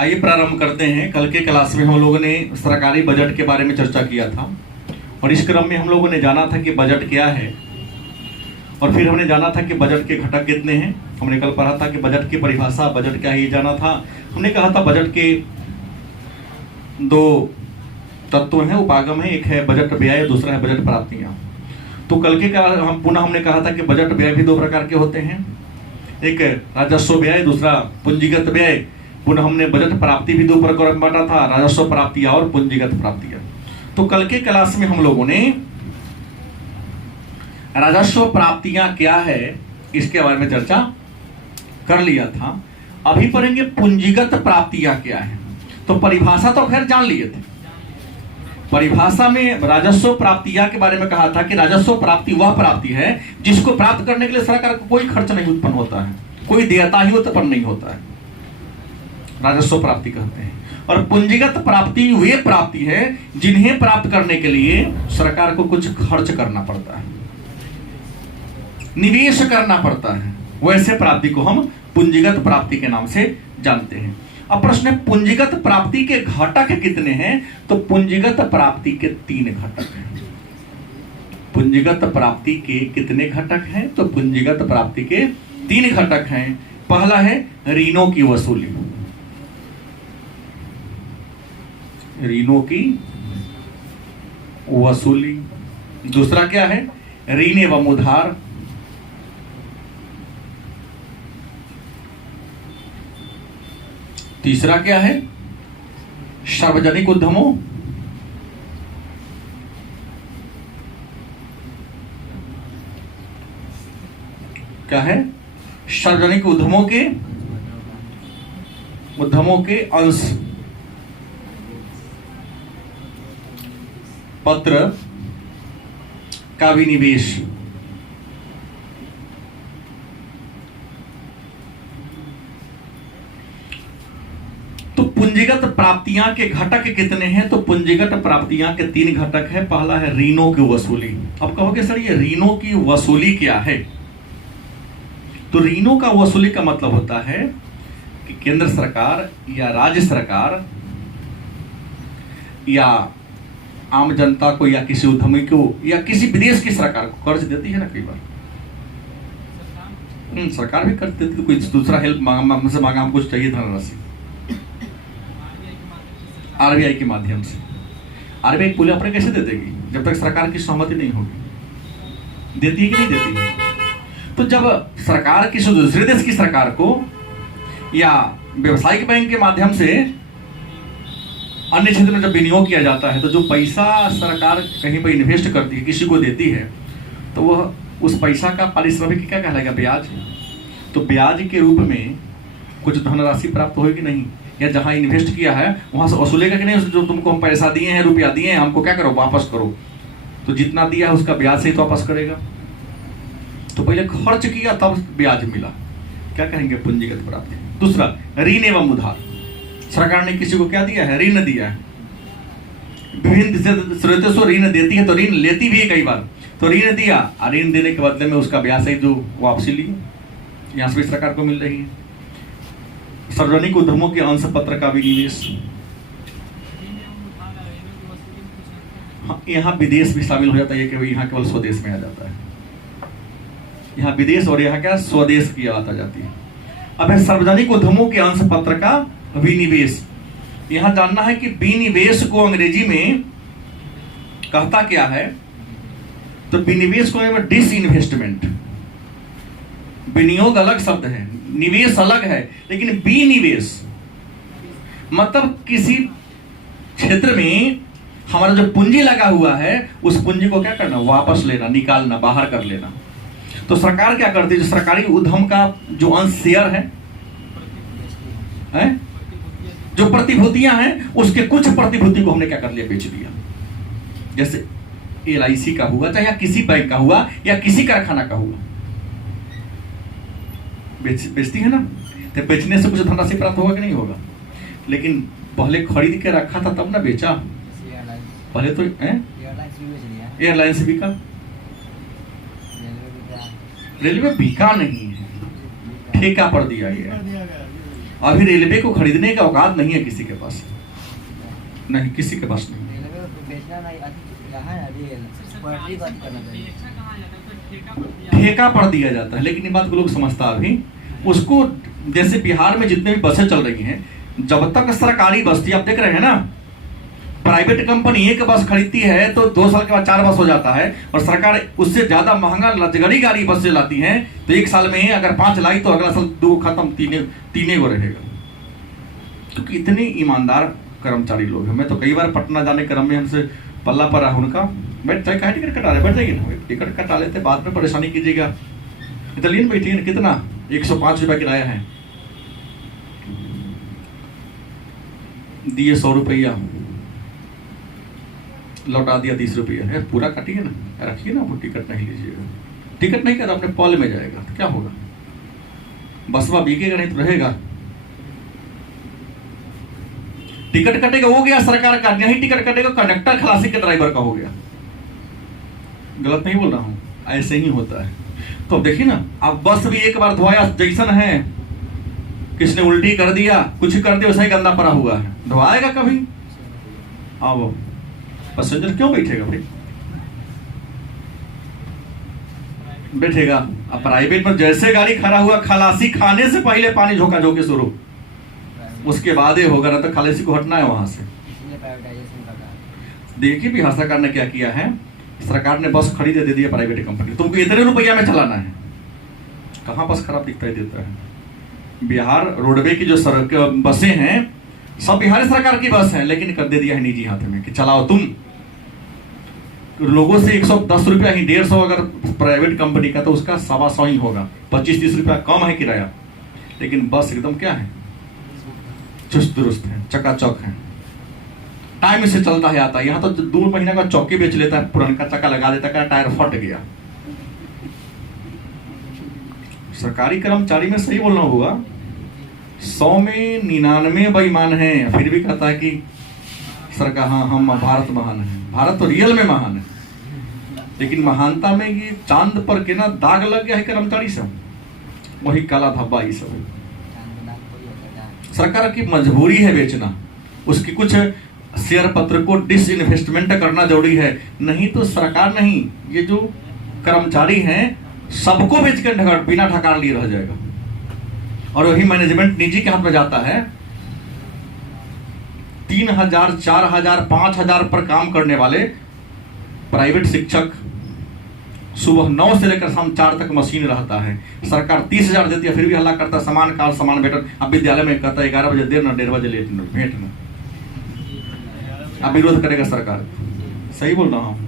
आइए प्रारंभ करते हैं। कल के क्लास में हम लोगों ने सरकारी बजट के बारे में चर्चा किया था और इस क्रम में हम लोगों ने जाना था कि बजट क्या है और फिर हमने जाना था कि बजट के घटक कितने हैं। हमने कल पढ़ा था कि बजट की परिभाषा, बजट क्या है ये जाना था। हमने कहा था बजट के दो तत्व हैं, उपागम है, एक है बजट व्यय, दूसरा है बजट प्राप्तियां। तो कल के हमने कहा था कि बजट व्यय भी दो प्रकार के होते हैं, एक राजस्व व्यय, दूसरा पूंजीगत व्यय। पुनः हमने बजट प्राप्ति भी दो प्रकार में बांटा था, राजस्व प्राप्तियां और पूंजीगत प्राप्तियां। तो कल के क्लास में हम लोगों ने राजस्व प्राप्तियां क्या है इसके बारे में चर्चा कर लिया था। अभी पढ़ेंगे पूंजीगत प्राप्तियां क्या है। तो परिभाषा तो खैर जान लिए थे। परिभाषा में राजस्व प्राप्तियां के बारे में कहा था कि राजस्व प्राप्ति वह प्राप्ति है जिसको प्राप्त करने के लिए सरकार को कोई खर्च नहीं उत्पन्न होता है, कोई देयता ही उत्पन्न नहीं होता है, राजस्व प्राप्ति कहते हैं। और पूंजीगत प्राप्ति वे प्राप्ति है जिन्हें प्राप्त करने के लिए सरकार को कुछ खर्च करना पड़ता है, निवेश करना पड़ता है। वैसे प्राप्ति को हम पूंजीगत प्राप्ति के नाम से जानते हैं। अब प्रश्न है पूंजीगत प्राप्ति के घटक कितने हैं। तो पूंजीगत प्राप्ति के 3 घटक हैं। पूंजीगत प्राप्ति के कितने घटक हैं। तो पूंजीगत प्राप्ति के 3 घटक हैं। पहला है ऋणों की वसूली, ऋणों की वसूली। दूसरा क्या है, ऋण एवं उधार। तीसरा क्या है, सार्वजनिक उद्यमों। क्या है, सार्वजनिक उद्यमों के अंश पत्र का विनिवेश। तो पूंजीगत प्राप्तियां के घटक कितने हैं। तो पूंजीगत प्राप्तियां के 3 घटक है। पहला है ऋणों की वसूली। अब कहोगे सर ये ऋणों की वसूली क्या है। तो ऋणों का वसूली का मतलब होता है कि केंद्र सरकार या राज्य सरकार या आम जनता को या किसी उद्यमी को या किसी विदेश की सरकार को कर्ज देती है ना। कई बार सरकार भी कर्ज देती है, कोई दूसरा हेल्प हमसे मांगा, हमको कुछ चाहिए धनराशि, आरबीआई के माध्यम से। आरबीआई पूरे अपने कैसे दे देगी जब तक सरकार की सहमति नहीं होगी। देती है कि नहीं देती है। तो जब सरकार किसी दूसरे देश की सरकार को या व्यवसायिक बैंक के माध्यम से अन्य क्षेत्र में जब विनियोग किया जाता है तो जो पैसा सरकार कहीं पर इन्वेस्ट करती है, किसी को देती है, तो वह उस पैसा का पारिश्रमिक क्या कहलाएगा, ब्याज। तो ब्याज के रूप में कुछ धनराशि प्राप्त होगी नहीं, या जहां इन्वेस्ट किया है वहां से वसूलेगा कि नहीं। जो तुमको हम पैसा दिए हैं, रुपया दिए हैं, हमको क्या करो, वापस करो। तो जितना दिया है उसका ब्याज से ही तो वापस करेगा। तो पहले खर्च किया तब ब्याज मिला, क्या कहेंगे, पूंजीगत प्राप्ति। दूसरा ऋण एवं उधार। सरकार ने किसी को क्या दिया है, ऋण दिया है। विभिन्न स्रोतों से ऋण देती है तो ऋण लेती भी है कई बार। तो ऋण दिया, ऋण देने के बदले में उसका ब्याज सहित जो वापसी ली, यहाँ से भी सरकार को मिल रही है। सार्वजनिक उद्यमों के अंश पत्र का विनिवेश। हाँ, यहाँ विदेश भी शामिल हो जाता है कि यहाँ केवल स्वदेश में आ जाता है। यहाँ विदेश और यहाँ क्या स्वदेश की बात आ जाती है। अब है सार्वजनिक उद्यमों के अंश पत्र का विनिवेश। यहाँ जानना है कि विनिवेश को अंग्रेजी में कहता क्या है। तो विनिवेश को डिसइन्वेस्टमेंट। विनियोग अलग शब्द है, निवेश अलग है, लेकिन विनिवेश मतलब किसी क्षेत्र में हमारा जो पूंजी लगा हुआ है उस पूंजी को क्या करना, वापस लेना, निकालना, बाहर कर लेना। तो सरकार क्या करती है, जो सरकारी उद्यम का जो अंश शेयर है, जो प्रतिभूतियां हैं, उसके कुछ प्रतिभूति को हमने क्या कर लिया, बेच दिया। जैसे LIC का हुआ, चाहे किसी बैंक का हुआ या किसी कारखाना का हुआ, बेचती है ना। तो बेचने से कुछ धनराशि प्राप्त होगा कि नहीं होगा। लेकिन पहले खरीद के रखा था तब ना बेचा। पहले तो एयरलाइंस बिका, रेलवे बिका नहीं है, ठेका पर दिया गया। अभी रेलवे को खरीदने का औकात नहीं है किसी के पास, नहीं किसी के पास नहीं। ठेका पर दिया जाता है, लेकिन ये बात को लोग समझता अभी उसको। जैसे बिहार में जितने भी बसें चल रही हैं, जब तक सरकारी बस थी, आप देख रहे हैं ना, प्राइवेट कंपनी एक बस खरीदती है तो 2 साल के बाद 4 बस हो जाता है, और सरकार उससे ज्यादा महंगा लग्जरी गाड़ी बस से लाती है, तो 1 साल में अगर 5 लाई तो अगला साल 2 खत्म, तीने को रहेगा। क्योंकि इतने ईमानदार कर्मचारी लोग हैं। मैं तो कई बार पटना जाने क्रम में हमसे पल्ला पड़ा है उनका, बैठ जाए कहा टिकट कटा रहे, बैठ जाइए ना, टिकट कटा लेते, बाद में परेशानी कीजिएगा। इटालियन बैठिए ना, कितना 105 रुपया किराया है, दिए 100 रुपया, लौटा दिया 30 रुपया है, पूरा काटिए ना, रखिए ना, वो टिकट नहीं लीजिएगा। टिकट नहीं कर अपने पॉल में जाएगा तो क्या होगा, बसवा बिकेगा नहीं तो रहेगा। टिकट कटेगा वो गया सरकार का, नहीं टिकट कटेगा कंडक्टर खलासी के ड्राइवर का हो गया। गलत नहीं बोल रहा हूं, ऐसे ही होता है। तो अब देखिए ना, अब बस भी एक बार धोया जैसन है, किसने उल्टी कर दिया, कुछ कर दिया, वैसा ही गंदा पड़ा हुआ है, धोआएगा कभी? अब पैसेंजर क्यों बैठेगा भाई, बैठेगा। अब प्राइवेट में जैसे गाड़ी खड़ा हुआ, खलासी खाने से पहले पानी झोंका झोंके शुरू, उसके बाद ही होगा, ना तो खलासी को हटना है वहां से। देखिए बिहार सरकार ने क्या किया है, सरकार ने बस खरीदे दे दिया प्राइवेट कंपनी, तुमको इतने रुपया में चलाना है। कहां बस खराब दिखाई देता है। बिहार रोडवे की जो सड़क बसें हैं सब बिहार सरकार की बस है, लेकिन कर दे दिया है निजी हाथ में कि चलाओ तुम। लोगों से 110 रुपया ही, 150 अगर प्राइवेट कंपनी का तो उसका 125 ही होगा, 25-30 रुपया कम है किराया। लेकिन बस एकदम क्या है, चुस्त दुरुस्त है, चकाचौक है, टाइम से चलता है आता है। यहाँ तो 2 महीना का चौकी बेच लेता है, पुराना चक्का लगा देता है, टायर फट गया। सरकारी कर्मचारी में सही बोलना होगा, 100 में 99 बेईमान है, फिर भी कहता है कि सरकार हाँ हम भारत महान है। भारत तो रियल में महान है, लेकिन महानता में ये चांद पर के ना दाग लग गया है कर्मचारी सब, वही काला धब्बा ये सब। सरकार की मजबूरी है बेचना, उसकी कुछ शेयर पत्र को डिसइन्वेस्टमेंट करना जरूरी है, नहीं तो सरकार नहीं, ये जो कर्मचारी हैं सबको बेचकर बिना ठकान लिए रह जाएगा। और वही मैनेजमेंट निजी के हाथ में जाता है। 3000, 4000, 5000 पर काम करने वाले प्राइवेट शिक्षक, सुबह 9 से लेकर शाम 4 तक मशीन रहता है, सरकार 30,000 देती है, फिर भी हल्ला करता है समान काल समान वेतन। अब विद्यालय में कहता है 11 बजे देर ना, 1:30 बजे लेट न, भेंट न। अब विरोध करेगा सरकार, सही बोल रहा हूं।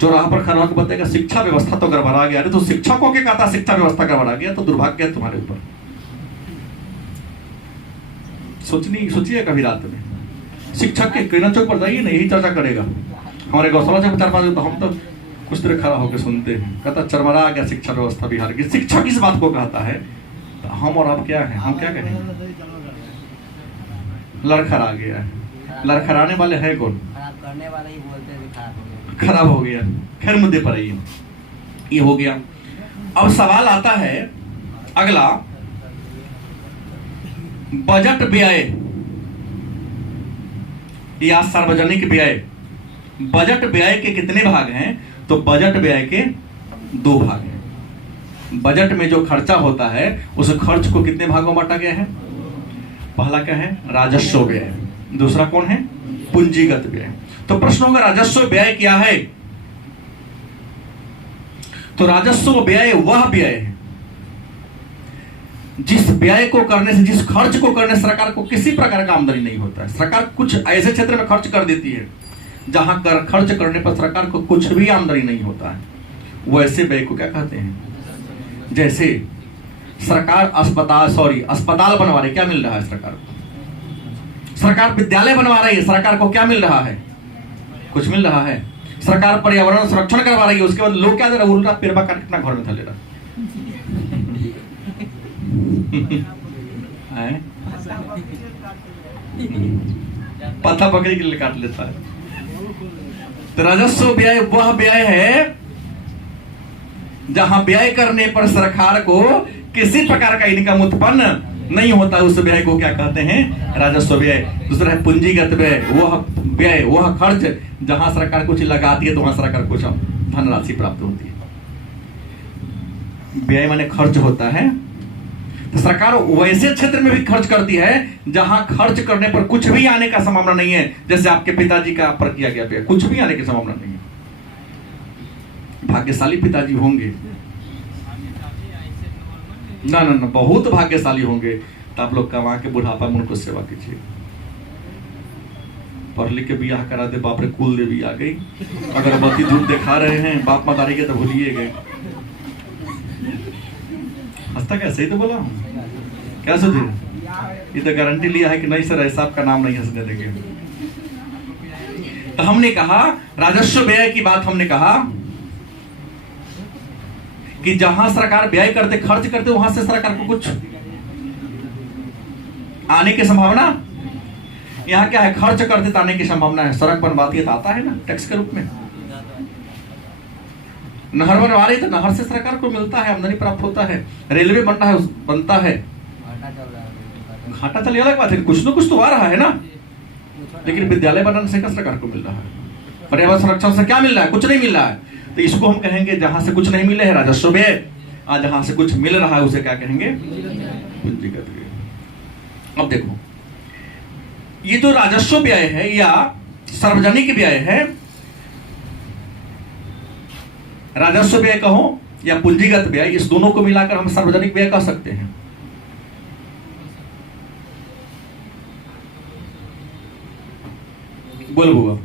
चौराहा पर खड़ा होकर बताएगा शिक्षा व्यवस्था तो गड़बड़ा गया। अरे तो शिक्षकों के कहता शिक्षा व्यवस्था गड़बड़ा गया तो दुर्भाग्य है तुम्हारे ऊपर। सोचिए कभी रात में शिक्षक के किरण चौक पर जाइए ना, यही चर्चा करेगा। हमारे गौशाला से 4-5 तो हम तो कुछ देर खड़ा होकर सुनते हैं, कहता चरमरा गया शिक्षा व्यवस्था बिहार की। शिक्षक इस बात को कहता है तो हम और आप क्या है, हम क्या कहेंगे? लड़खड़ा गया है। लड़खड़ाने वाले हैं कौन? करने वाले ही बोलते हैं खराब हो गया। खैर मुद्दे पर आइए, ये हो गया। अब सवाल आता है अगला, बजट व्यय या सार्वजनिक व्यय। बजट व्यय के कितने भाग हैं? तो बजट व्यय के 2 भाग हैं। बजट में जो खर्चा होता है उस खर्च को कितने भागों में बांटा गया है? पहला क्या है? राजस्व व्यय। दूसरा कौन है? पूंजीगत व्यय। तो प्रश्न होगा राजस्व व्यय क्या है? तो राजस्व व्यय वह व्यय है जिस व्यय को करने से, जिस खर्च को करने से सरकार को किसी प्रकार का आमदनी नहीं होता है। सरकार कुछ ऐसे क्षेत्र में खर्च कर देती है जहां कर खर्च करने पर सरकार को कुछ भी आमदनी नहीं होता है, वैसे व्यय को क्या कहते हैं? जैसे सरकार अस्पताल बनवा रही, क्या मिल रहा है सरकार को? सरकार विद्यालय बनवा रही है, सरकार को क्या मिल रहा है? कुछ मिल रहा है? सरकार पर्यावरण संरक्षण करवा रही है, उसके बाद लोग क्या दे रहे हैं? उल्टा पेड़वा काट अपना घर में था ले रहा पत्ता पकड़ी के लिए काट लेता है। तो राजस्व व्यय वह व्यय है जहां व्यय करने पर सरकार को किसी प्रकार का इनकम उत्पन्न नहीं होता, उस व्यय को क्या कहते हैं? राजस्व व्यय। दूसरा है पूंजीगत व्यय, वह खर्च जहां सरकार कुछ लगाती है तो वहां सरकार कुछ धनराशि प्राप्त होती है। व्यय माने खर्च होता है, तो सरकार वैसे क्षेत्र में भी खर्च करती है जहां खर्च करने पर कुछ भी आने का संभावना नहीं है। जैसे आपके पिताजी का पर किया गया व्यय, कुछ भी आने की संभावना नहीं है। भाग्यशाली पिताजी होंगे ना, बहुत भाग्यशाली होंगे, तो आप लोग कमा के बुढ़ापा में उनको सेवा कीजिए। पढ़ लिख के बियाह करा दे, बाप रे कुल देवी आ गई, अगरबत्ती धूप दिखा रहे हैं, बाप मतारी के तो भूलिए गए। हंसता कैसे ही तो बोला हूँ, क्या सुधीर? ये तो गारंटी लिया है कि नहीं सर ऐसा आपका नाम नहीं हंसने देंगे। तो हमने कहा राजस्व व्यय की बात, हमने कहा कि जहां सरकार व्यय करते, खर्च करते, वहां से सरकार को कुछ आने की संभावना। यहां क्या है? खर्च करते तो आने की संभावना है। सड़क बनवाती है तो आता है ना टैक्स के रूप में। नहर बनवा रही तो नहर से सरकार को मिलता है, आमदनी प्राप्त होता है। रेलवे बनता है, घाटा चलिए अलग बात है, कुछ ना कुछ तो आ रहा है ना। लेकिन विद्यालय बनाने से क्या सरकार को मिल रहा है? पर्यावरण संरक्षण से क्या मिल रहा है? कुछ नहीं मिल रहा है। तो इसको हम कहेंगे जहां से कुछ नहीं मिले है राजस्व व्यय, और जहां से कुछ मिल रहा है उसे क्या कहेंगे? पूंजीगत व्यय। अब देखो, ये जो राजस्व व्यय है या सार्वजनिक व्यय है, राजस्व व्यय कहो या पूंजीगत व्यय, इस दोनों को मिलाकर हम सार्वजनिक व्यय कह सकते हैं। बोल बुआ,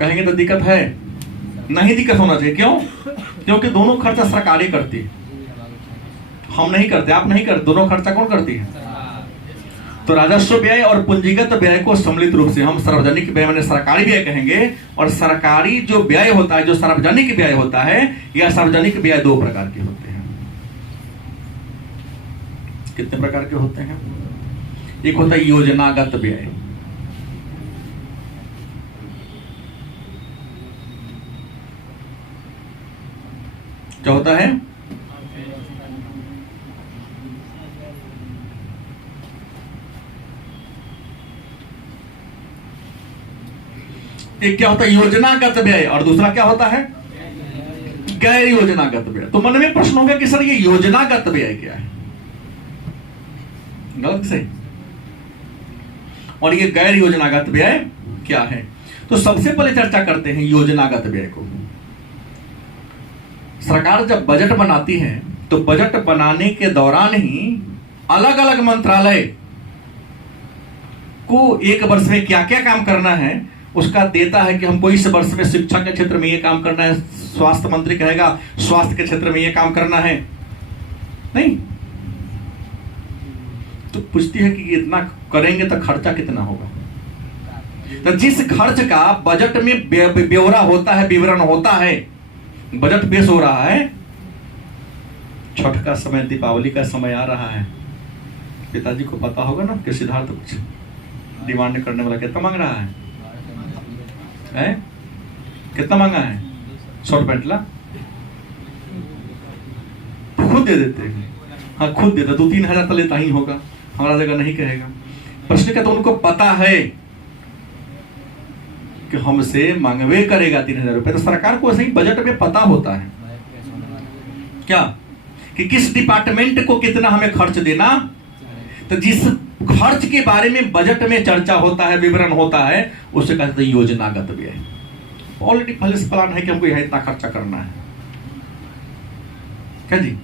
कहेंगे तो दिक्कत है? नहीं दिक्कत होना चाहिए। क्यों? क्योंकि दोनों खर्चा सरकार ही करती है, हम नहीं करते, आप नहीं करते। दोनों खर्चा कौन करती है? तो राजस्व व्यय और पूंजीगत व्यय को सम्मिलित रूप से हम सार्वजनिक व्यय माने सरकारी व्यय कहेंगे। और सरकारी जो व्यय होता है, जो सार्वजनिक व्यय होता है, या सार्वजनिक व्यय दो प्रकार के होते हैं। कितने प्रकार के होते हैं? एक होता है योजनागत व्यय। क्या होता है? एक क्या होता है? योजनागत व्यय, और दूसरा क्या होता है? गैर योजनागत व्यय। तो मन में प्रश्न होगा कि सर ये योजनागत व्यय क्या है? गलत से। और ये गैर योजनागत व्यय क्या है? तो सबसे पहले चर्चा करते हैं योजनागत व्यय को। सरकार जब बजट बनाती है तो बजट बनाने के दौरान ही अलग अलग मंत्रालय को एक वर्ष में क्या क्या काम करना है उसका देता है कि हमको इस वर्ष में शिक्षा के क्षेत्र में ये काम करना है। स्वास्थ्य मंत्री कहेगा स्वास्थ्य के क्षेत्र में ये काम करना है, नहीं तो पूछती है कि इतना करेंगे तो खर्चा कितना होगा। तो जिस खर्च का बजट में ब्यौरा होता है, विवरण होता है, बजट पेश हो रहा है, छठ का समय, दीपावली का समय आ रहा है, पिताजी को पता होगा ना कि सिद्धार्थ कुछ डिमांड करने वाला कितना मांग रहा है? कितना मांगा है? शॉर्ट पैंट ला, खुद दे देते हैं। हाँ खुद देता, 2-3 हजार तो लेता ही होगा, हमारा जगह नहीं कहेगा। प्रश्न का तो उनको पता है कि हमसे मांगवे करेगा 3000 रुपए। तो सरकार को ऐसे ही बजट में पता होता है क्या कि किस डिपार्टमेंट को कितना हमें खर्च देना। तो जिस खर्च के बारे में बजट में चर्चा होता है, विवरण होता है, उसे कहते हैं योजनागत व्यय। ऑलरेडी पहले से प्लान है कि हमको यहाँ इतना खर्चा करना है। क्या जी?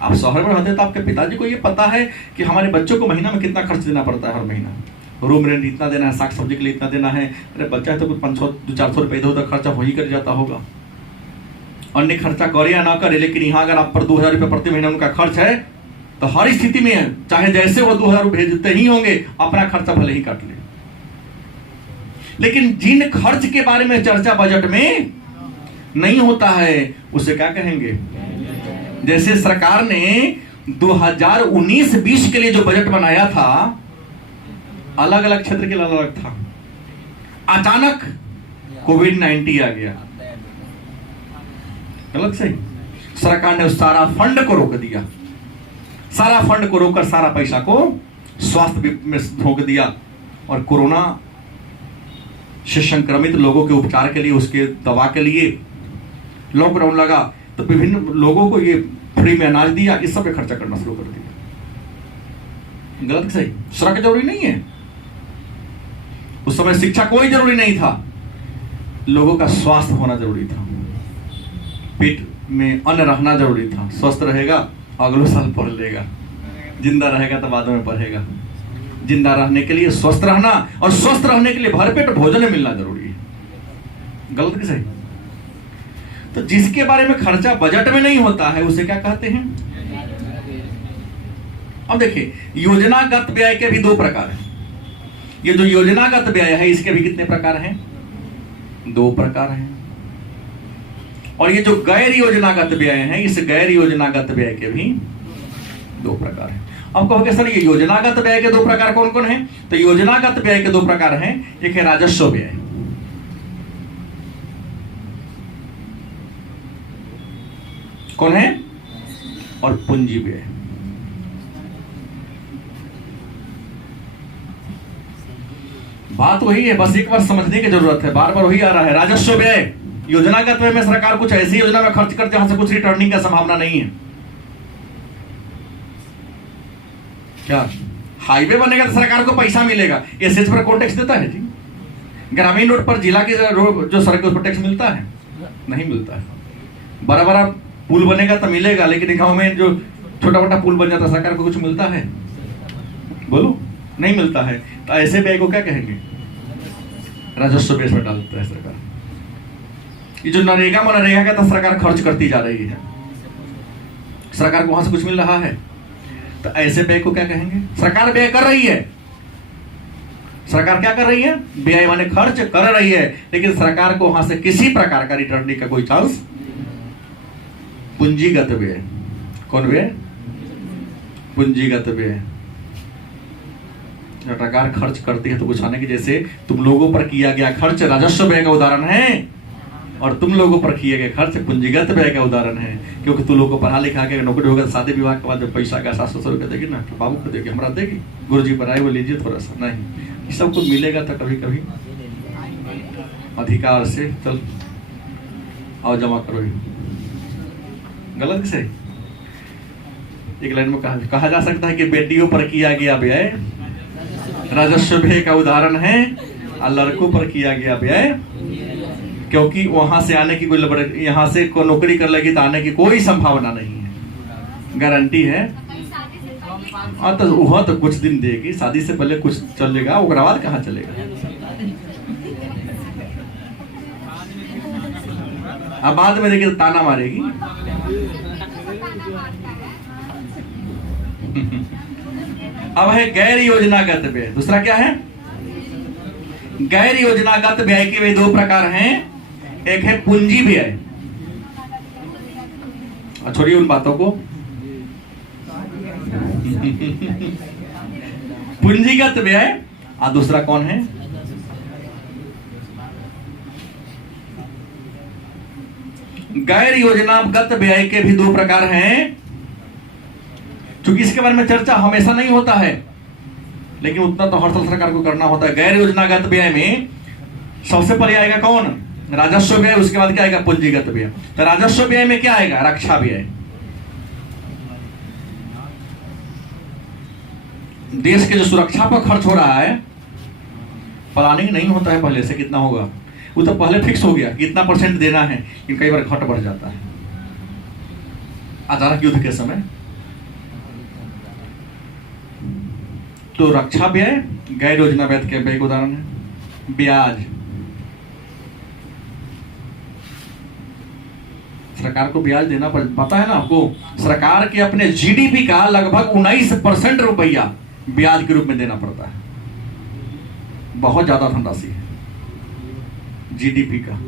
आप शहर में रहते तो आपके पिताजी को ये पता है कि हमारे बच्चों को महीना में कितना खर्च देना पड़ता है। हर महीना रूम रेंट इतना देना है, साग सब्जी के लिए इतना देना है। अरे बच्चा है तो कुछ 500-400 रुपए इधर उधर खर्चा हो ही कर जाता होगा। अन्य खर्चा करे या ना करे, लेकिन यहाँ अगर आप पर 2000 रुपये प्रति महीना उनका खर्च है तो हर स्थिति में चाहे जैसे वो 2000 भेजते ही होंगे, अपना खर्चा भले ही काट ले। लेकिन जिन खर्च के बारे में चर्चा बजट में नहीं होता है उसे क्या कहेंगे? जैसे सरकार ने 2019-20 के लिए जो बजट बनाया था, अलग अलग क्षेत्र के लिए अलग अलग था। अचानक कोविड-19 आ गया, गलत सही? सरकार ने उस सारा फंड को रोक दिया, सारा फंड को रोककर सारा पैसा को स्वास्थ्य में झोंक दिया, और कोरोना से संक्रमित लोगों के उपचार के लिए, उसके दवा के लिए लॉकडाउन लगा तो विभिन्न लोगों को ये फ्री में अनाज दिया, इस सब पे खर्चा करना शुरू कर दिया। गलत सही? सड़क जरूरी नहीं है, उस समय शिक्षा कोई जरूरी नहीं था, लोगों का स्वास्थ्य होना जरूरी था, पेट में अन्न रहना जरूरी था। स्वस्थ रहेगा अगले साल पढ़ लेगा, जिंदा रहेगा तो बाद में पढ़ेगा। जिंदा रहने के लिए स्वस्थ रहना, और स्वस्थ रहने के लिए भरपेट भोजन मिलना जरूरी है। गलत कि सही? तो जिसके बारे में खर्चा बजट में नहीं होता है उसे क्या कहते हैं? अब देखिए, योजनागत व्यय के भी दो प्रकार हैं। ये जो योजनागत व्यय है इसके भी कितने प्रकार हैं? दो प्रकार हैं। और ये जो गैर योजनागत व्यय है, इस गैर योजनागत व्यय के भी दो प्रकार हैं। अब कहोगे सर ये योजनागत व्यय के दो प्रकार कौन कौन हैं? तो योजनागत व्यय के दो प्रकार हैं, एक है राजस्व व्यय, कौन है? और पूंजी व्यय। बात वही है, बस एक बार समझने की जरूरत है, बार बार वही आ रहा है। राजस्व व्यय, योजनागत व्यय में सरकार कुछ ऐसी योजना में खर्च करते जहां से कुछ रिटर्निंग का संभावना नहीं है। क्या हाईवे बनेगा तो सरकार को पैसा मिलेगा, एसएच पर कौन टैक्स देता है जी? ग्रामीण रोड पर, जिला के जो सड़क उस पर टैक्स मिलता है? नहीं मिलता है। बड़ा बड़ा पुल बनेगा तो मिलेगा, लेकिन गांव में जो छोटा मोटा पुल बन जाता है सरकार को कुछ मिलता है? बोलो, नहीं मिलता है। तो ऐसे व्यय को क्या कहेंगे? राजस्व व्यय में डालता है सरकार। ये जो नरेगा मनरेगा का तो सरकार खर्च करती जा रही है, सरकार को वहां से कुछ मिल रहा है, तो ऐसे व्यय को क्या कहेंगे? सरकार व्यय कर रही है। सरकार क्या कर रही है? व्यय माने खर्च कर रही है, लेकिन सरकार को वहां से किसी प्रकार का रिटर्निंग का कोई चांस। पूंजीगत व्यय, कौन व्यय? पूंजीगत व्यय। सरकार खर्च करती है तो कुछ आने की, जैसे तुम लोगों पर किया गया खर्च राजस्व व्यय का उदाहरण है, और तुम लोगों पर किए गए खर्च पूंजीगत व्यय का उदाहरण है। क्योंकि तुम लोगों को पढ़ा लिखा के नौकरी होगा, शादी विवाह के बाद जब पैसा का 700 रुपया देगी ना, तो बाबू को देगी, हमारा देगी, गुरु जी बनाए वो लीजिए थोड़ा सा, नहीं, सब कुछ मिलेगा तो कभी कभी अधिकार से चल आओ जमा करो। गलत से एक लाइन में कहा जा सकता है कि बेटियों पर किया गया व्यय राजस्व व्यय का उदाहरण है, और लड़कों पर किया गया व्यय, क्योंकि वहां से आने की कोई, यहां से को नौकरी कर लेगी तो आने की कोई संभावना नहीं है, गारंटी है। तो वह तो कुछ दिन देगी, शादी से पहले कुछ चलेगा, उसके बाद कहाँ चलेगा? अब बाद में देखिए ताना मारेगी। अब है गैर योजनागत व्यय। दूसरा क्या है? गैर योजनागत व्यय के वे दो प्रकार हैं, एक है पूंजी व्यय, छोड़िए उन बातों को, पूंजीगत व्यय, और दूसरा कौन है? गैर योजनागत व्यय के भी दो प्रकार हैं, क्योंकि इसके बारे में चर्चा हमेशा नहीं होता है, लेकिन उतना तो हर साल सरकार को करना होता है। गैर योजनागत व्यय में सबसे पहले आएगा कौन? राजस्व व्यय, उसके बाद क्या आएगा? पूंजीगत व्यय। तो राजस्व व्यय में क्या आएगा? रक्षा व्यय। देश के जो सुरक्षा पर खर्च हो रहा है, प्लानिंग नहीं होता है पहले से कितना होगा, वो तो पहले फिक्स हो गया कितना % देना है, लेकिन कई बार घट बढ़ जाता है अचानक युद्ध के समय। तो रक्षा व्यय गैर योजना व्यय के व्यय का उदाहरण है। ब्याज, सरकार को ब्याज देना पता है ना आपको, सरकार के अपने जीडीपी का लगभग 19% रुपया ब्याज के रूप में देना पड़ता है। बहुत ज्यादा धनराशि है जीडीपी का,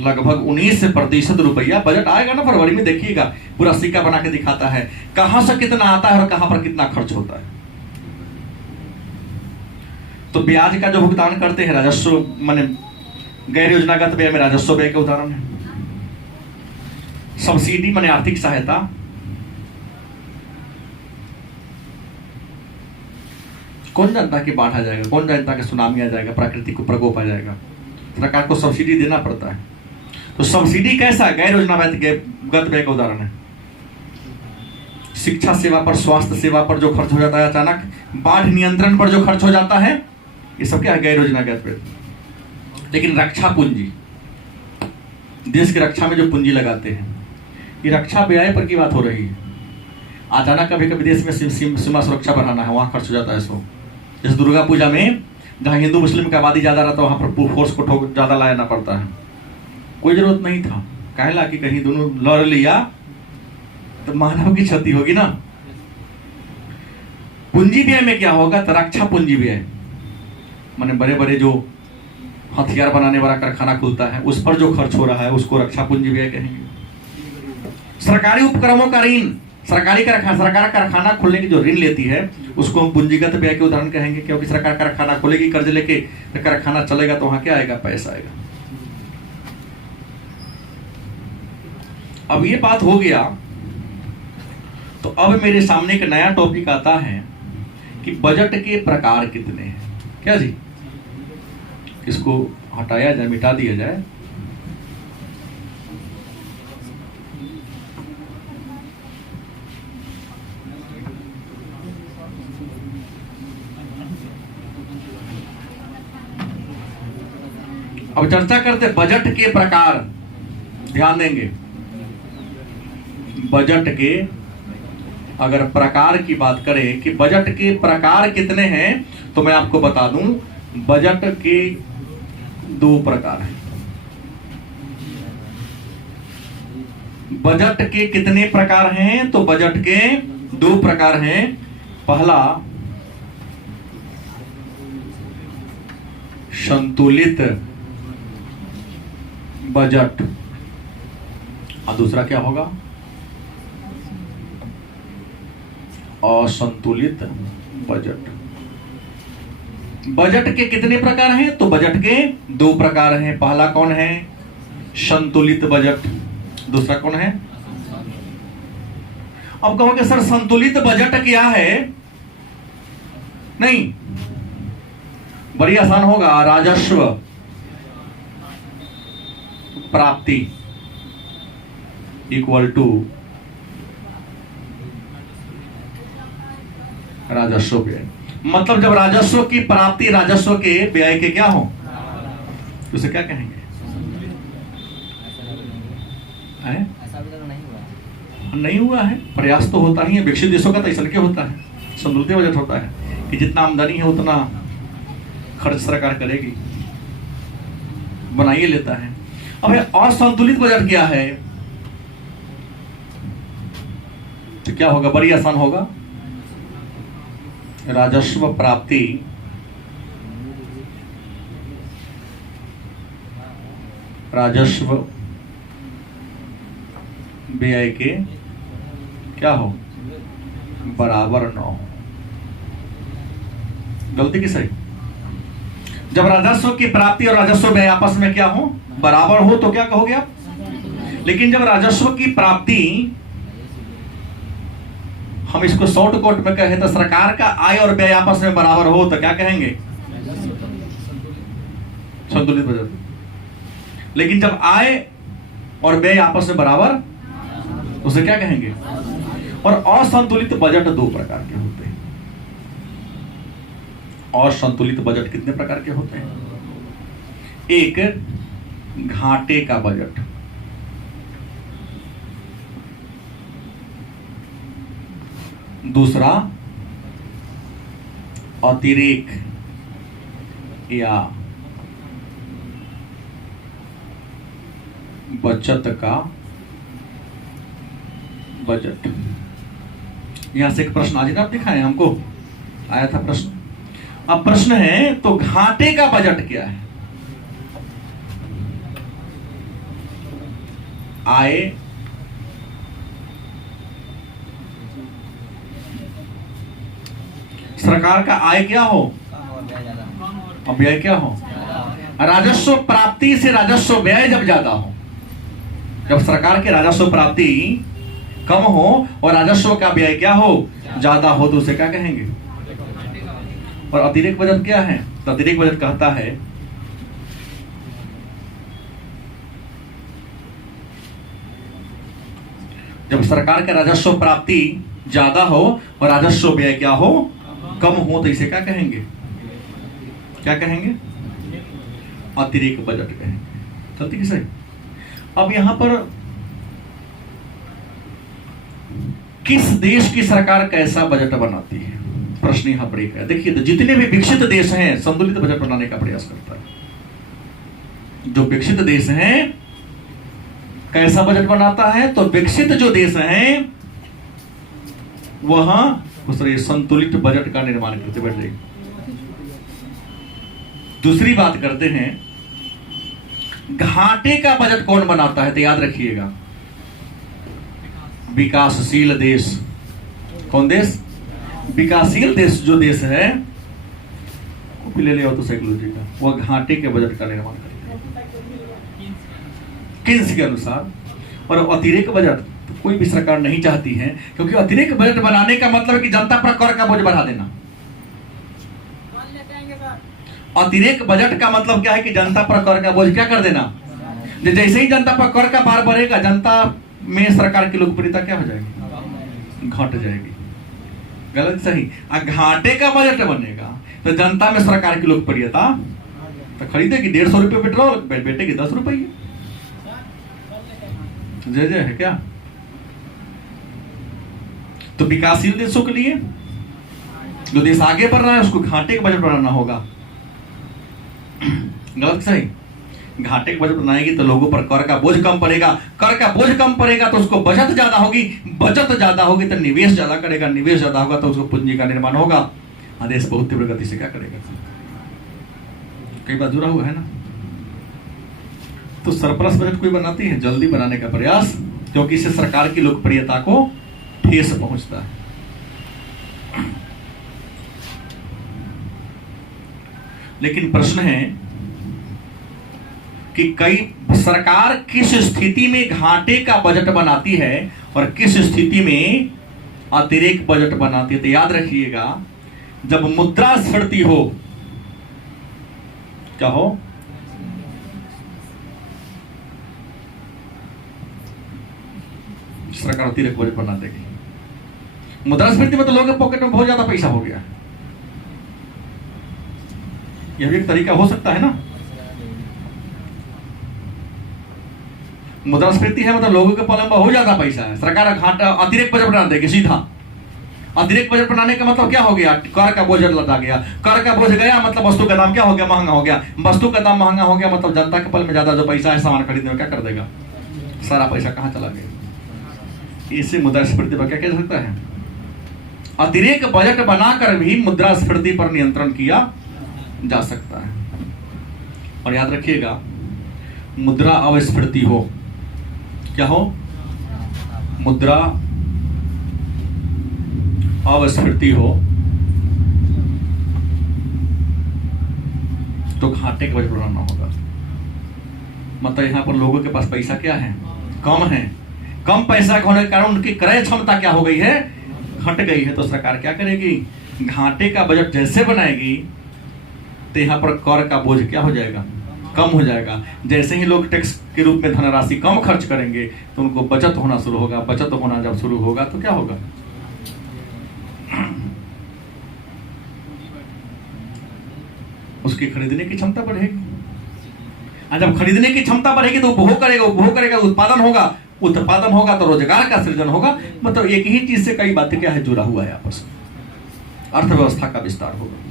लगभग 19% रुपया। बजट आएगा ना फरवरी में, देखिएगा पूरा सिक्का बना के दिखाता है कहां से कितना आता है और कहां पर कितना खर्च होता है। तो ब्याज का जो भुगतान करते हैं राजस्व माने गैर योजनागत व्यय में राजस्व व्यय का उदाहरण है। सब्सिडी माने आर्थिक सहायता, कौन जानता कि बाढ़ आ जाएगा, कौन जानता कि सुनामी आ जाएगा, प्राकृतिक प्रकोप आ जाएगा। सरकार को सब्सिडी देना पड़ता है। तो सब्सिडी कैसा गैर योजनागत व्यय का उदाहरण है। शिक्षा सेवा पर, स्वास्थ्य सेवा पर जो खर्च हो जाता है अचानक, बाढ़ नियंत्रण पर जो खर्च हो जाता है, ये सब क्या है, गैर योजनागत व्यय। लेकिन रक्षा पूंजी, देश की रक्षा में जो पूंजी लगाते हैं, ये रक्षा व्यय पर की बात हो रही है। अचानक कभी कभी देश में सीमा सुरक्षा बढ़ाना है, वहां खर्च हो जाता है इसको। जैसे दुर्गा पूजा में जहाँ हिंदू मुस्लिम की आबादी ज्यादा रहता है, वहां पर फोर्स को ज्यादा लाना पड़ता है। कोई जरूरत नहीं था, कहला कि कहीं दोनों लड़ लिया तो मानव की क्षति होगी ना। पूंजी व्यय में क्या होगा, तो रक्षा पूंजी व्यय माने बड़े बड़े जो हथियार बनाने वाला कारखाना खुलता है, उस पर जो खर्च हो रहा है उसको रक्षा पूंजी व्यय कहेंगे। सरकारी उपक्रमों का ऋण, सरकार कारखाना खोलने की जो ऋण लेती है उसको हम पूंजीगत व्यय के उदाहरण कहेंगे, क्योंकि सरकार कारखाना खोलेगी, कर्ज लेके कारखाना चलेगा तो वहां क्या आएगा, पैसा आएगा। अब ये बात हो गया, तो अब मेरे सामने एक नया टॉपिक आता है कि बजट के प्रकार कितने हैं। क्या जी, इसको हटाया जाए, मिटा दिया जाए। अब चर्चा करते बजट के प्रकार। ध्यान देंगे, बजट के अगर प्रकार की बात करें कि बजट के प्रकार कितने हैं, तो मैं आपको बता दूं, बजट के 2 प्रकार हैं। बजट के कितने प्रकार हैं, तो बजट के 2 प्रकार हैं। पहला संतुलित बजट, और दूसरा क्या होगा, असंतुलित बजट। बजट के कितने प्रकार हैं, तो बजट के 2 प्रकार हैं। पहला कौन है, संतुलित बजट, दूसरा कौन है। अब कहोगे सर संतुलित बजट क्या है, नहीं, बड़ी आसान होगा, राजस्व प्राप्ति इक्वल टू राजस्व व्यय। मतलब जब राजस्व की प्राप्ति राजस्व के व्यय के क्या हो, तो उसे क्या कहेंगे, नहीं हुआ है, प्रयास तो होता ही है। विकसित देशों का तो ऐसा क्या होता है, संतुलित बजट होता है कि जितना आमदनी है उतना खर्च सरकार करेगी, बनाइए लेता है। अब असंतुलित बजट क्या है, तो क्या होगा, बड़ी आसान होगा, राजस्व प्राप्ति राजस्व व्यय के क्या हो, बराबर न हो। गलती की सही, जब राजस्व की प्राप्ति और राजस्व व्यय आपस में क्या हो, बराबर हो, तो क्या कहोगे आप। लेकिन जब राजस्व की प्राप्ति, हम इसको शॉर्ट कोट में कहें तो सरकार का आय और व्यय आपस में बराबर हो, तो क्या कहेंगे, संतुलित बजट। लेकिन जब आय और व्यय आपस में बराबर, उसे क्या कहेंगे। और असंतुलित बजट 2 प्रकार के होते हैं। असंतुलित बजट कितने प्रकार के होते हैं, एक घाटे का बजट, दूसरा अतिरेक या बचत का बजट। यहां से एक प्रश्न आज आप दिखाएं, हमको आया था प्रश्न। अब प्रश्न है, तो घाटे का बजट क्या है। आय सरकार का आय क्या हो और व्यय क्या हो। राजस्व प्राप्ति से राजस्व व्यय जब ज्यादा हो, जब सरकार के राजस्व प्राप्ति कम हो और राजस्व का व्यय क्या हो, ज्यादा हो, तो उसे क्या कहेंगे? और अतिरिक्त बजट क्या है? तो अतिरिक्त बजट कहता है जब सरकार का राजस्व प्राप्ति ज्यादा हो और राजस्व व्यय क्या हो, कम हो, तो इसे क्या कहेंगे? क्या कहेंगे? अतिरिक्त बजट कहेंगे। चलती कि सही? अब यहां पर किस देश की सरकार कैसा बजट बनाती है, प्रश्न यहां पर एक है। देखिए, तो जितने भी विकसित देश हैं संतुलित बजट बनाने का प्रयास करता है। जो विकसित देश हैं कैसा बजट बनाता है? तो विकसित जो देश हैं वहां संतुलित बजट का निर्माण करते बैठे। दूसरी बात करते हैं, घाटे का बजट कौन बनाता है? तो याद रखिएगा, विकासशील देश। कौन देश? विकासशील देश। जो देश है कॉपी ले लिया हो तो साइकोलॉजी का, वह घाटे के बजट का निर्माण करेगा किन्स के अनुसार। और अतिरिक्त बजट तो कोई भी सरकार नहीं चाहती है, क्योंकि अतिरिक्त बजट बनाने का मतलब है कि जनता पर कर का बोझ बढ़ा देना। अतिरिक्त बजट का मतलब क्या है कि जनता पर कर का बोझ क्या कर देना। जैसे ही जनता पर कर का भार बढ़ेगा, जनता में सरकार की लोकप्रियता क्या हो जाएगी? घट जाएगी। गलत सही? घाटे का बजट बनेगा तो जनता में सरकार की लोकप्रियता, तो खरीदेगी 150 रुपये पेट्रोल, बैठेगी 10 रुपये। जय जय है क्या? तो विकासशील देशों के लिए, जो देश आगे बढ़ रहा है, उसको घाटे का बजट बनाना होगा। गलत सही? घाटे का बजट बनाएगी तो लोगों पर कर का बोझ कम पड़ेगा, कर का बोझ कम पड़ेगा तो उसको बचत ज्यादा होगी, बचत ज्यादा होगी तो निवेश ज्यादा करेगा, निवेश ज्यादा होगा तो उसको पूंजी का निर्माण होगा, देश बहुत तीव्र गति से क्या करेगा। कई बार जुड़ा हुआ है ना। तो सरप्लस बजट कोई बनाती है जल्दी बनाने का प्रयास, क्योंकि इससे सरकार की लोकप्रियता को ठेस पहुंचता है। लेकिन प्रश्न है कि कई सरकार किस स्थिति में घाटे का बजट बनाती है और किस स्थिति में अतिरिक्त बजट बनाती है। तो याद रखिएगा, जब मुद्रास्फीति हो, क्या हो? सरकार अतिरिक्त बजट बना देगी। मुद्रास्फीति में तो लोगों के पॉकेट में बहुत ज्यादा पैसा हो गया, यह भी एक तरीका हो सकता है ना। मुद्रास्फीति है मतलब लोगों के पॉकेट में बहुत ज्यादा पैसा है, सरकार घाटा अतिरिक्त बजट बना देगी सीधा। अतिरिक्त बजट बनाने का मतलब क्या हो गया? कर का बोझ लदा गया। कर का बोझ गया मतलब वस्तु का दाम क्या हो गया? महंगा हो गया। वस्तु का दाम महंगा हो गया मतलब जनता के पल में ज्यादा जो पैसा है सामान खरीदने में क्या कर देगा? सारा पैसा कहां चला गया? इसे मुद्रास्फीति पर क्या कह सकता है? अतिरिक्त बजट बनाकर भी मुद्रास्फीति पर नियंत्रण किया जा सकता है। और याद रखिएगा, मुद्रा अस्फीति हो, क्या हो? मुद्रा अस्फीति हो तो घाटे का बजट बनाना होगा। मतलब यहां पर लोगों के पास पैसा क्या है? कम है। कम पैसा होने के कारण उनकी क्रय क्षमता क्या हो गई है? घट गई है। तो सरकार क्या करेगी? घाटे का बजट जैसे बनाएगी तो यहाँ पर कर का बोझ क्या हो जाएगा? कम हो जाएगा। जैसे ही लोग टैक्स के रूप में धनराशि कम खर्च करेंगे तो उनको बचत होना शुरू होगा। बचत होना जब शुरू होगा तो क्या होगा? उसकी खरीदने की क्षमता बढ़ेगी। और जब खरीदने की क्षमता बढ़ेगी तो उपभोग करेगा, उपभोग करेगा, उत्पादन होगा, उत्पादन होगा तो रोजगार का सृजन होगा। मतलब एक ही चीज से कई बातें क्या है जुड़ा हुआ है आपस में, अर्थव्यवस्था का विस्तार होगा।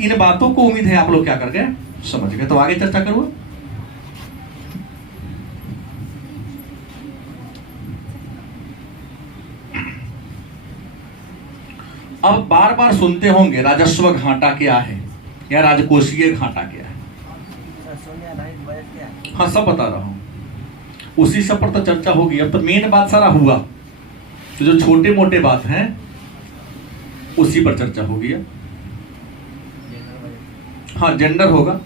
इन बातों को उम्मीद है आप लोग क्या कर गए, समझ गए। तो आगे चर्चा करूं। अब बार बार सुनते होंगे राजस्व घाटा क्या है या राजकोषीय घाटा क्या है। हाँ, सब बता रहा हूं, उसी सब पर तो चर्चा होगी। अब तो मेन बात सारा हुआ, तो जो छोटे मोटे बात हैं उसी पर चर्चा होगी। हाँ, जेंडर होगा।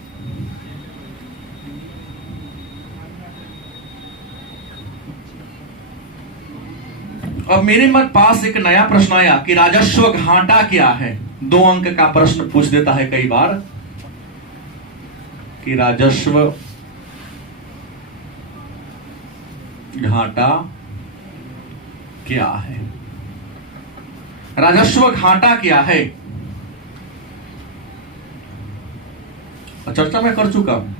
अब मेरे मन पास एक नया प्रश्न आया कि राजस्व घाटा क्या है। 2 अंक का प्रश्न पूछ देता है कई बार कि राजस्व घाटा क्या है। राजस्व घाटा क्या है, चर्चा मैं कर चुका हूं,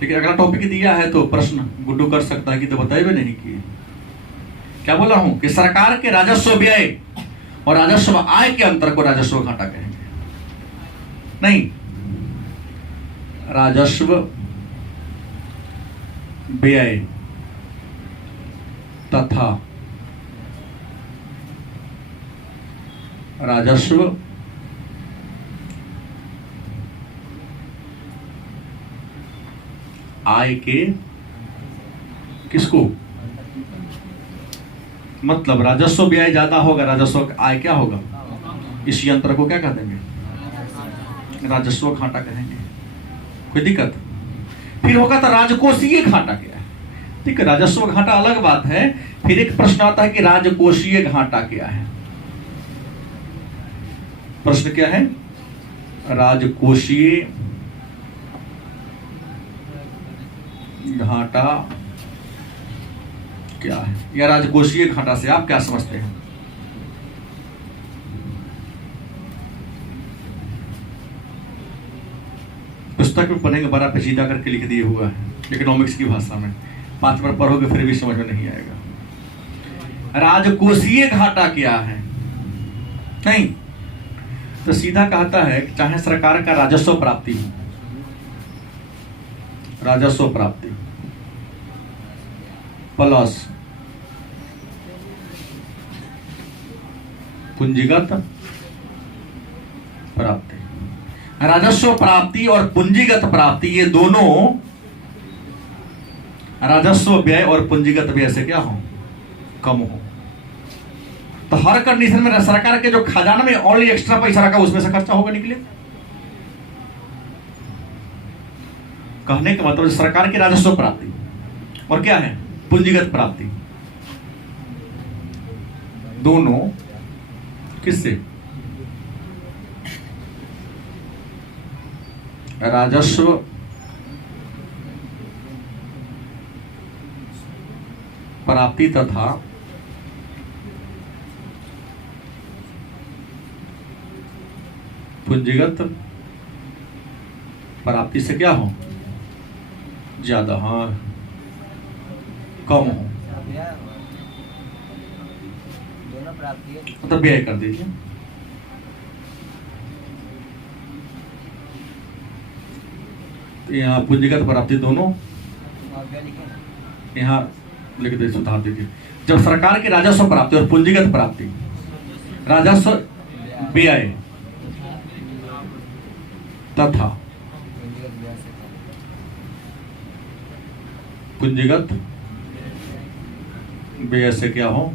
लेकिन अगला टॉपिक दिया है तो प्रश्न गुड्डू कर सकता है कि तो बताए भी नहीं किए। क्या बोला हूं कि सरकार के राजस्व व्यय और राजस्व आय के अंतर को राजस्व घाटा कहेंगे। नहीं, राजस्व व्यय तथा राजस्व आय के किसको, मतलब राजस्व व्यय ज्यादा होगा, राजस्व आय क्या होगा, इसी अंतर को क्या कह देंगे, राजस्व घाटा कहेंगे। कोई दिक्कत? फिर होगा तो राजकोषीय घाटा क्या है। ठीक है, राजस्व घाटा अलग बात है। फिर एक प्रश्न आता है कि राजकोषीय घाटा क्या है। प्रश्न क्या है, राजकोषीय घाटा क्या है, या राजकोषीय घाटा से आप क्या समझते हैं। पुस्तक में पढ़ेंगे, बड़ा पेचीदा करके लिख दिए हुआ है इकोनॉमिक्स की भाषा में, 5 बार पढ़ोगे फिर भी समझ में नहीं आएगा। राजकोषीय घाटा क्या है, नहीं तो सीधा कहता है कि चाहे सरकार का राजस्व प्राप्ति हो, राजस्व प्राप्ति प्लस पूंजीगत प्राप्ति, राजस्व प्राप्ति और पूंजीगत प्राप्ति ये दोनों राजस्व व्यय और पूंजीगत व्यय से क्या हो, कम हो। तो हर कंडीशन में सरकार के जो खजाना में ऑनली एक्स्ट्रा पैसा रखा उसमें से खर्चा होगा निकले। कहने का मतलब सरकार की राजस्व प्राप्ति और क्या है, पूंजीगत प्राप्ति, दोनों किससे, राजस्व प्राप्ति तथा पूंजीगत प्राप्ति से क्या हो, ज्यादा, हाँ कम हो, तो व्यय कर दीजिए। तो यहाँ पूंजीगत प्राप्ति दोनों यहाँ लिख दे, सुधार दीजिए। जब सरकार की राजस्व प्राप्ति और पूंजीगत प्राप्ति, राजस्व व्यय तथा पूंजीगत व्यय से क्या हो,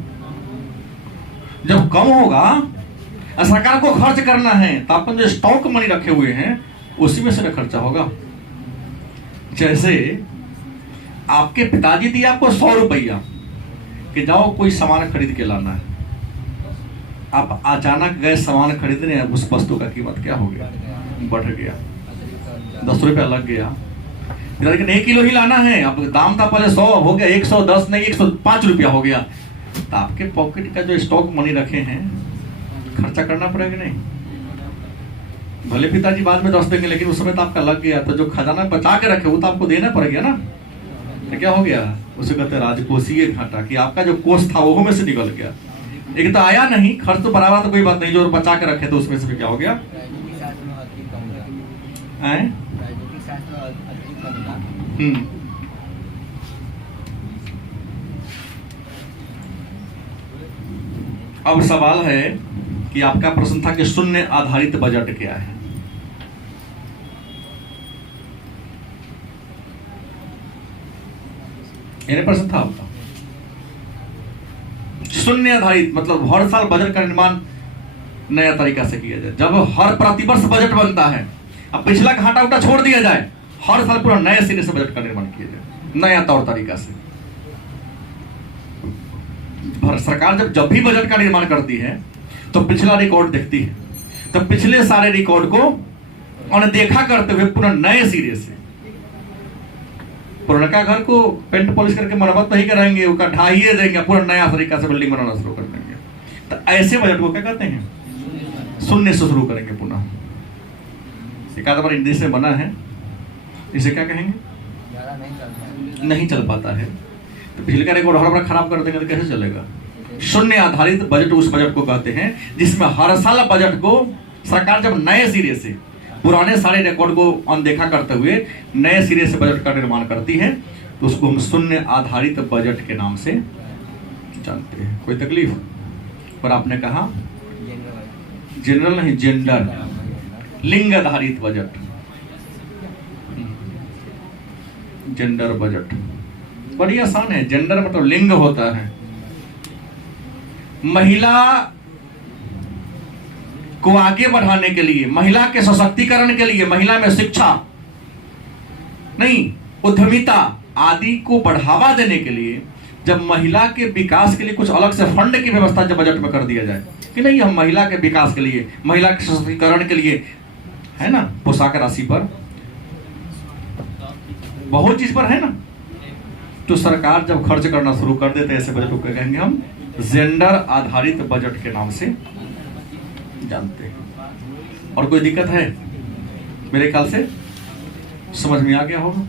जब कम होगा, सरकार को खर्च करना है तो अपन जो स्टॉक मनी रखे हुए हैं उसी में से खर्चा होगा। जैसे आपके पिताजी दिए आपको 100 रुपया कि जाओ कोई सामान खरीद के लाना है, आप अचानक गए सामान खरीदने, उस वस्तु का कीमत क्या हो गया, बढ़ गया, 10 रुपया लग गया। लेकिन 1 किलो ही लाना है, अब दाम था पहले 100 हो गया 110 नहीं 105 रुपया हो गया, तो आपके पॉकेट का जो स्टॉक मनी रखे हैं खर्चा करना पड़ेगा नहीं। भले पिताजी बाद में 10 देंगे, लेकिन उस समय तो आपका लग गया, तो जो खजाना बचा के रखे वो तो आपको देना पड़ेगा ना। तो क्या हो गया, उसे कहते हैं राजकोषीय घाटा, कि आपका जो कोष था वो में से निकल गया। एक तो आया नहीं, खर्च तो बराबर, तो कोई बात नहीं, जो बचा के रखे तो उसमें से क्या हो गया, अब सवाल है कि आपका प्रश्न था कि शून्य आधारित बजट क्या है। ये प्रश्न था आपका। शून्य आधारित मतलब हर साल बजट का निर्माण नया तरीका से किया जाए। जब हर प्रतिवर्ष बजट बनता है, अब पिछला घाटा उटा छोड़ दिया जाए, हर साल पूरा नए सिरे से बजट का निर्माण किया जाए, नया तौर तरीका से। सरकार जब भी बजट का निर्माण करती है तो पिछला रिकॉर्ड देखती है, तो पिछले सारे रिकॉर्ड को अनदेखा करते हुए पुनः नए सिरे से पुराना घर को पेंट पॉलिश करके मरम्मत नहीं कराएंगे, उसका ढाइए देंगे, पूरा नया तरीका से बिल्डिंग बनाना शुरू कर देंगे। तो ऐसे बजट को क्या कहते हैं? शून्य से शुरू करेंगे पुनः। एक आध बार इंग्लिश में बना है, इसे क्या कहेंगे? नहीं चल पाता है। तो पिछले का रिकॉर्ड हर बार खराब कर देंगे तो कैसे चलेगा? शून्य आधारित बजट उस बजट को कहते हैं जिसमें हर साल बजट को सरकार जब नए सिरे से पुराने सारे रिकॉर्ड को अनदेखा करते हुए नए सिरे से बजट का निर्माण करती है, तो उसको हम शून्य आधारित बजट के नाम से जानते हैं। कोई तकलीफ? और आपने कहा जनरल नहीं, जेंडर, लिंग आधारित बजट, जेंडर बजट बड़ी आसान है। जेंडर मतलब लिंग होता है। महिला को आगे बढ़ाने के लिए, महिला के सशक्तिकरण के लिए, महिला में शिक्षा नहीं, उद्यमिता आदि को बढ़ावा देने के लिए जब महिला के विकास के लिए कुछ अलग से फंड की व्यवस्था जब बजट में कर दिया जाए कि नहीं, हम महिला के विकास के लिए, महिला के सशक्तिकरण के लिए, है ना, पोशाक राशि पर, बहुत चीज पर है ना, तो सरकार जब खर्च करना शुरू कर देते ऐसे बजट को कहेंगे हम जेंडर आधारित बजट के नाम से जानते हैं। और कोई दिक्कत है? मेरे ख्याल से समझ में आ गया होगा।